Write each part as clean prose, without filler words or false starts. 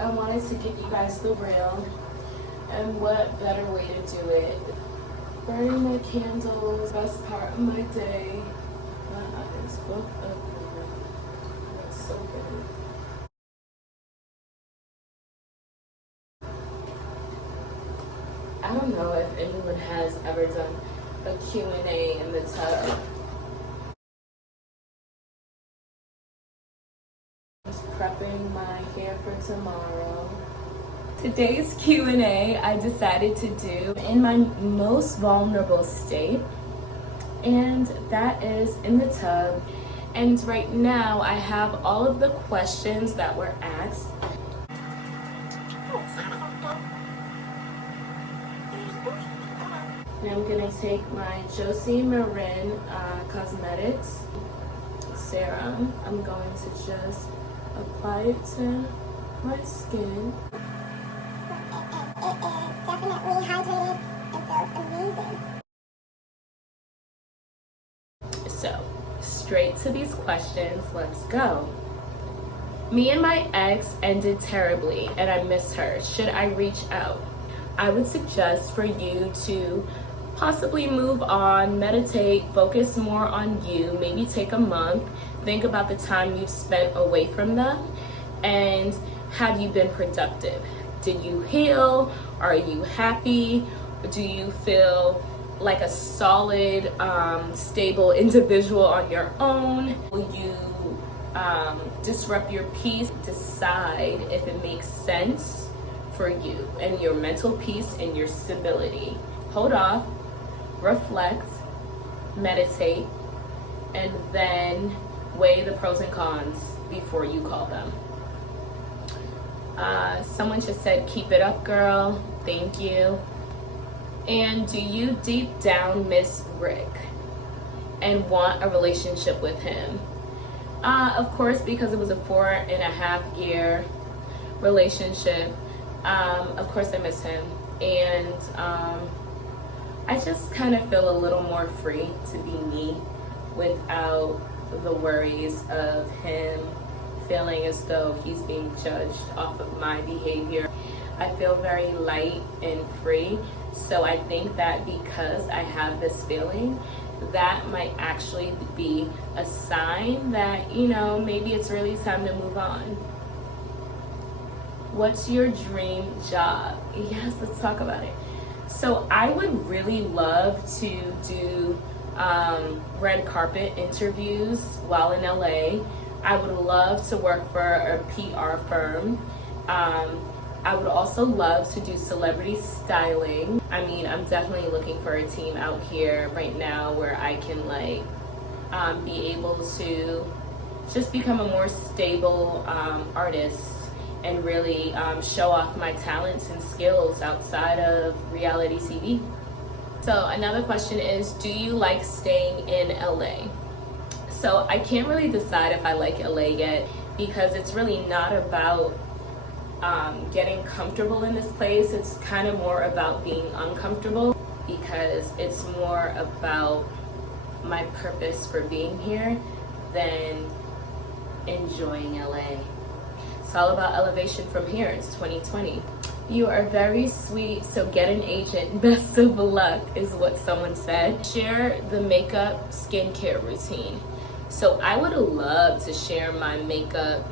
I wanted to give you guys the real, and what better way to do it? Burning my candles, best part of my day. My eyes both open. That's so good. I don't know if anyone has ever done a Q&A in the tub. Just prepping my hair for tomorrow. Today's Q&A I decided to do in my most vulnerable state, and that is in the tub. And right now I have all of the questions that were asked. And I'm gonna take my Josie Marin Cosmetics serum. I'm going to just apply it to my skin. It is definitely hydrated and feels amazing. So, straight to these questions, let's go. Me and my ex ended terribly and I miss her. Should I reach out? I would suggest for you to possibly move on, meditate, focus more on you, maybe take a month, think about the time you've spent away from them, and have you been productive? Did you heal? Are you happy? Do you feel like a solid, stable individual on your own? Will you disrupt your peace? Decide if it makes sense for you and your mental peace and your stability. Hold off, reflect, meditate, and then weigh the pros and cons before you call them. Someone just said, keep it up, girl. Thank you. And do you deep down miss Rick and want a relationship with him? Of course, because it was a 4.5-year relationship. Of course I miss him. And I just kind of feel a little more free to be me without the worries of him feeling as though he's being judged off of my behavior. I feel very light and free. So I think that because I have this feeling, that might actually be a sign that, you know, maybe it's really time to move on. What's your dream job? Yes, let's talk about it. So I would really love to do red carpet interviews while in LA. I would love to work for a PR firm. I would also love to do celebrity styling. I mean, I'm definitely looking for a team out here right now where I can like be able to just become a more stable artist and really show off my talents and skills outside of reality TV. So another question is, do you like staying in LA? So I can't really decide if I like LA yet, because it's really not about getting comfortable in this place. It's kind of more about being uncomfortable, because it's more about my purpose for being here than enjoying LA. It's all about elevation from here. It's 2020. You are very sweet, so get an agent. Best of luck is what someone said. Share the makeup skincare routine. So I would love to share my makeup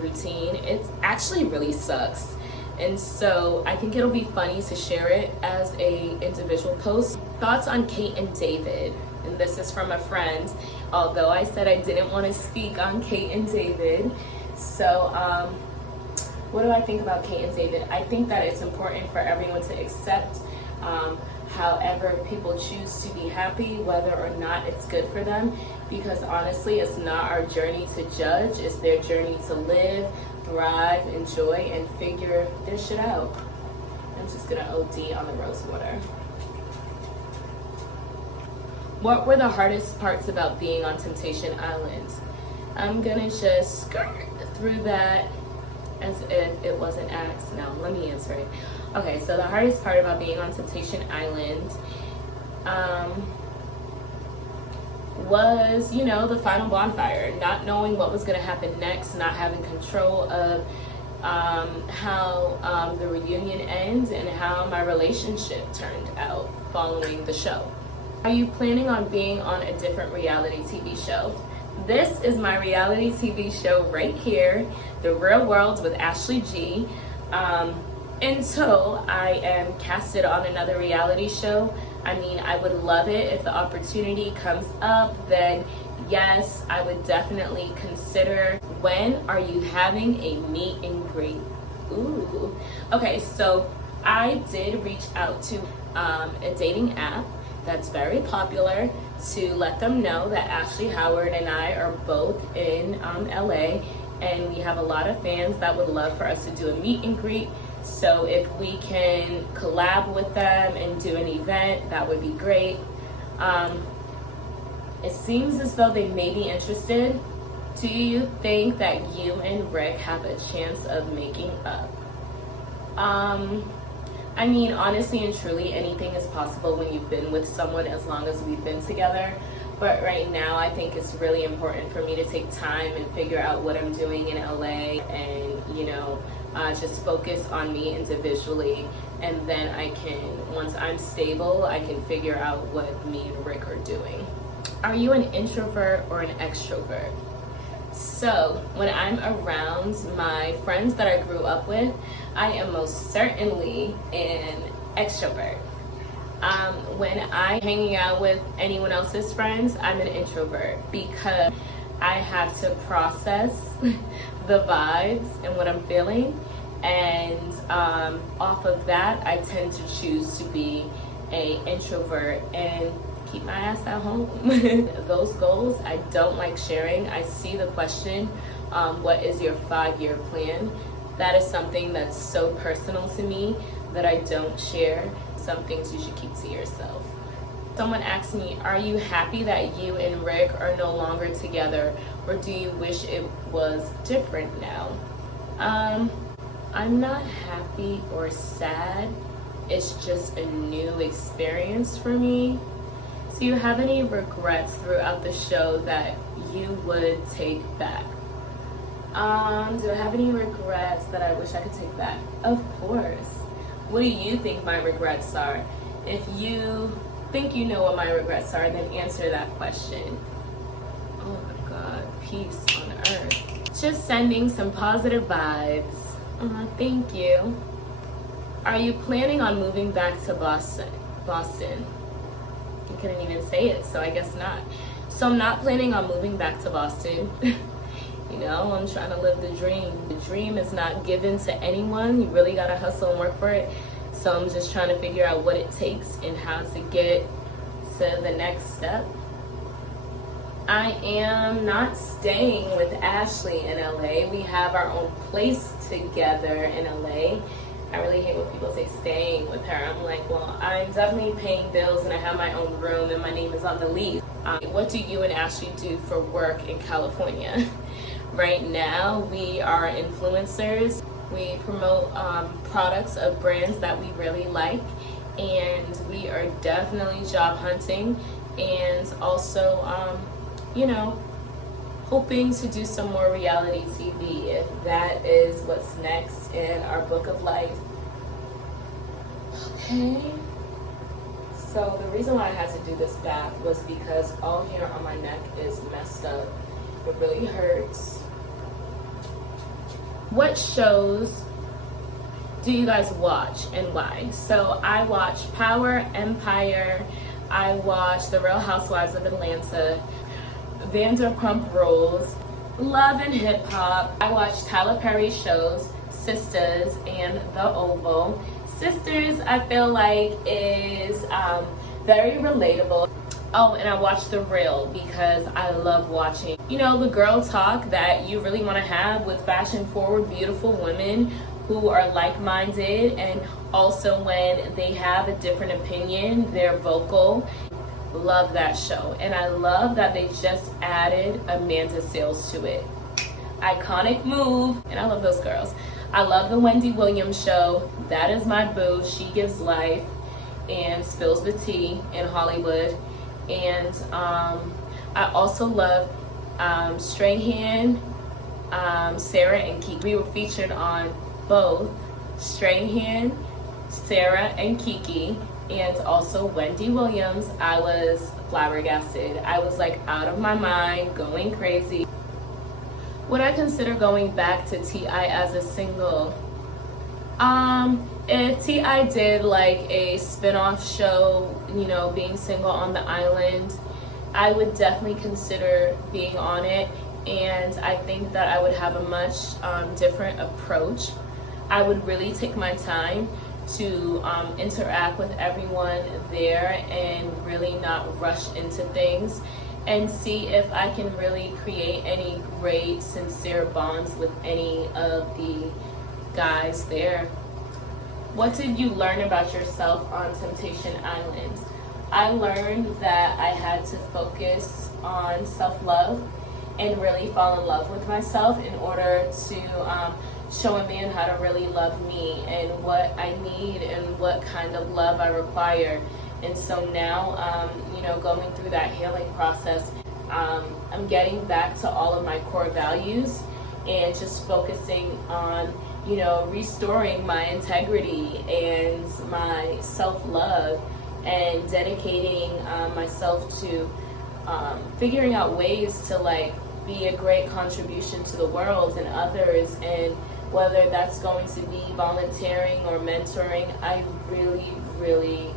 routine. It actually really sucks. And so I think it'll be funny to share it as a individual post. Thoughts on Kate and David. And this is from a friend, although I said I didn't want to speak on Kate and David. So what do I think about Kate and David? I think that it's important for everyone to accept however people choose to be happy, whether or not it's good for them, because honestly, it's not our journey to judge, it's their journey to live, thrive, enjoy, and figure their shit out. I'm just gonna OD on the rose water. What were the hardest parts about being on Temptation Island? I'm gonna just skirt through that as if it wasn't asked. Now, let me answer it. Okay, so the hardest part about being on Temptation Island was, the final bonfire, not knowing what was gonna happen next, not having control of how the reunion ends and how my relationship turned out following the show. Are you planning on being on a different reality TV show? This is my reality TV show right here, The Real World with Ashley G. Until I am casted on another reality show, I mean, I would love it if the opportunity comes up, then yes, I would definitely consider. When are you having a meet and greet? Ooh. Okay, so I did reach out to a dating app that's very popular to let them know that Ashley Howard and I are both in LA, and we have a lot of fans that would love for us to do a meet and greet. So if we can collab with them and do an event, that would be great. It seems as though they may be interested. Do you think that you and Rick have a chance of making up? I mean, honestly and truly, anything is possible when you've been with someone as long as we've been together. But right now, I think it's really important for me to take time and figure out what I'm doing in LA and, just focus on me individually. And then I can, once I'm stable, I can figure out what me and Rick are doing. Are you an introvert or an extrovert? So when I'm around my friends that I grew up with, I am most certainly an extrovert. When I'm hanging out with anyone else's friends, I'm an introvert because I have to process the vibes and what I'm feeling. And off of that, I tend to choose to be an introvert and keep my ass at home. Those goals I don't like sharing. I see the question, what is your 5-year plan? That is something that's so personal to me that I don't share. Some things you should keep to yourself. Someone asked me, are you happy that you and Rick are no longer together, or do you wish it was different now? I'm not happy or sad. It's just a new experience for me. Do you have any regrets throughout the show that you would take back? Do I have any regrets that I wish I could take back? Of course. What do you think my regrets are? If you think you know what my regrets are, then answer that question. Oh my God, peace on earth. Just sending some positive vibes. Thank you. Are you planning on moving back to Boston? You couldn't even say it, so I guess not. So I'm not planning on moving back to Boston. I'm trying to live the dream. The dream is not given to anyone. You really gotta hustle and work for it. So I'm just trying to figure out what it takes and how to get to the next step. I am not staying with Ashley in LA. We have our own place together in LA. I really hate when people say staying with her. I'm like, well, I'm definitely paying bills and I have my own room and my name is on the lease. What do you and Ashley do for work in California? Right now, we are influencers. We promote products of brands that we really like, and we are definitely job hunting and also, hoping to do some more reality TV if that is what's next in our book of life. Okay. So the reason why I had to do this bath was because all hair on my neck is messed up. It really hurts. What shows do you guys watch and why? So I watch Power, Empire, I watch The Real Housewives of Atlanta, Vanderpump Rules, Love and Hip Hop. I watch Tyler Perry's shows, Sisters and The Oval. Sisters, I feel like is very relatable. Oh, and I watch The Real because I love watching, the girl talk that you really want to have with fashion forward, beautiful women who are like-minded, and also when they have a different opinion, they're vocal. Love that show. And I love that they just added Amanda Seales to it. Iconic move. And I love those girls. I love the Wendy Williams show. That is my boo. She gives life and spills the tea in Hollywood. And I also love Strahan Sarah and Kiki. We were featured on both Strahan, Sarah and Kiki, and also Wendy Williams. I was flabbergasted. I was like out of my mind, going crazy. Would I consider going back to T.I. as a single? If T.I. did like a spin-off show, you know, being single on the island, I would definitely consider being on it, and I think that I would have a much different approach. I would really take my time to interact with everyone there and really not rush into things, and see if I can really create any great, sincere bonds with any of the guys there. What did you learn about yourself on Temptation Island? I learned that I had to focus on self-love and really fall in love with myself in order to show a man how to really love me and what I need and what kind of love I require. And so now, you know, going through that healing process, I'm getting back to all of my core values and just focusing on, you know, restoring my integrity and my self-love and dedicating myself to figuring out ways to like be a great contribution to the world and others, and whether that's going to be volunteering or mentoring, I really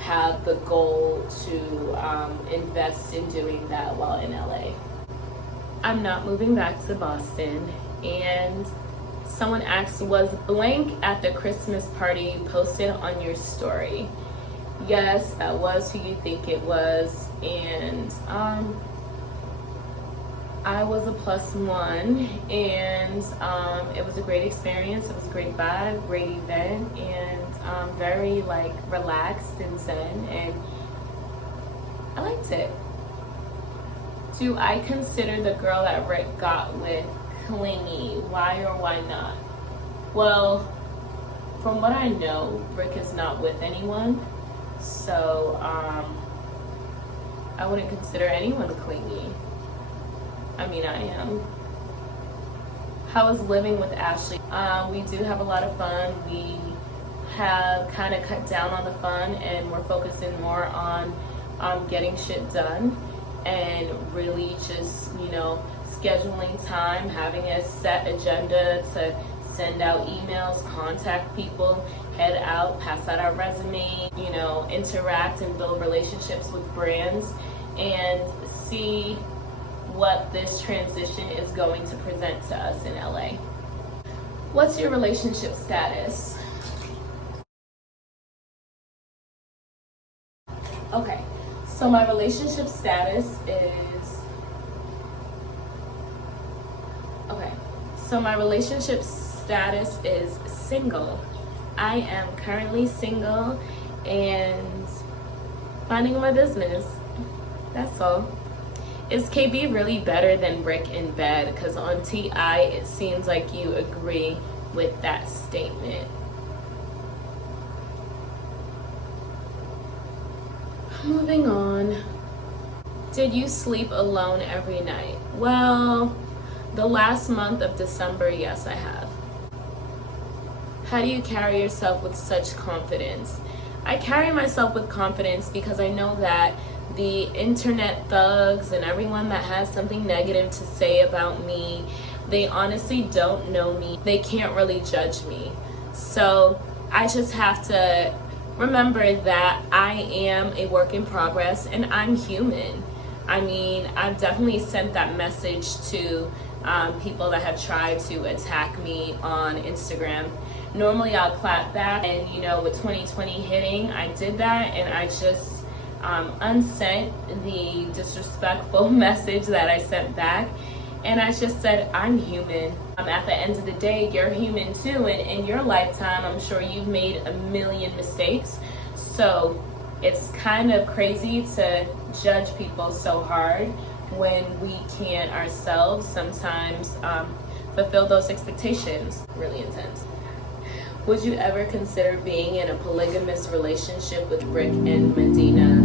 have the goal to invest in doing that while in LA. I'm not moving back to Boston, and someone asked, was blank at the Christmas party posted on your story? Yes, that was who you think it was, and I was a +1, and it was a great experience. It was a great vibe, great event, and very like relaxed and zen, and I liked it. Do I consider the girl that Rick got with clingy? Why or why not? Well, from what I know, Rick is not with anyone, so I wouldn't consider anyone clingy. I mean, I am. How is living with Ashley? We do have a lot of fun. We have kind of cut down on the fun, and we're focusing more on getting shit done and really just, you know, scheduling time, having a set agenda to send out emails, contact people, head out, pass out our resume, you know, interact and build relationships with brands, and see what this transition is going to present to us in LA. What's your relationship status? Okay, so my relationship status is, single. I am currently single and minding my business. That's all. Is KB really better than Rick in bed? Because on TI, it seems like you agree with that statement. Moving on. Did you sleep alone every night? Well, the last month of December, yes, I have. How do you carry yourself with such confidence? I carry myself with confidence because I know that the internet thugs and everyone that has something negative to say about me, they honestly don't know me. They can't really judge me. So I just have to remember that I am a work in progress and I'm human. I mean, I've definitely sent that message to people that have tried to attack me on Instagram. Normally I'll clap back, and you know, with 2020 hitting, I did that, and I just unsent the disrespectful message that I sent back, and I just said, I'm human. At the end of the day, you're human too, and in your lifetime, I'm sure you've made a million mistakes. So it's kind of crazy to judge people so hard when we can't ourselves sometimes fulfill those expectations. Really intense. Would you ever consider being in a polygamous relationship with Rick and Medina?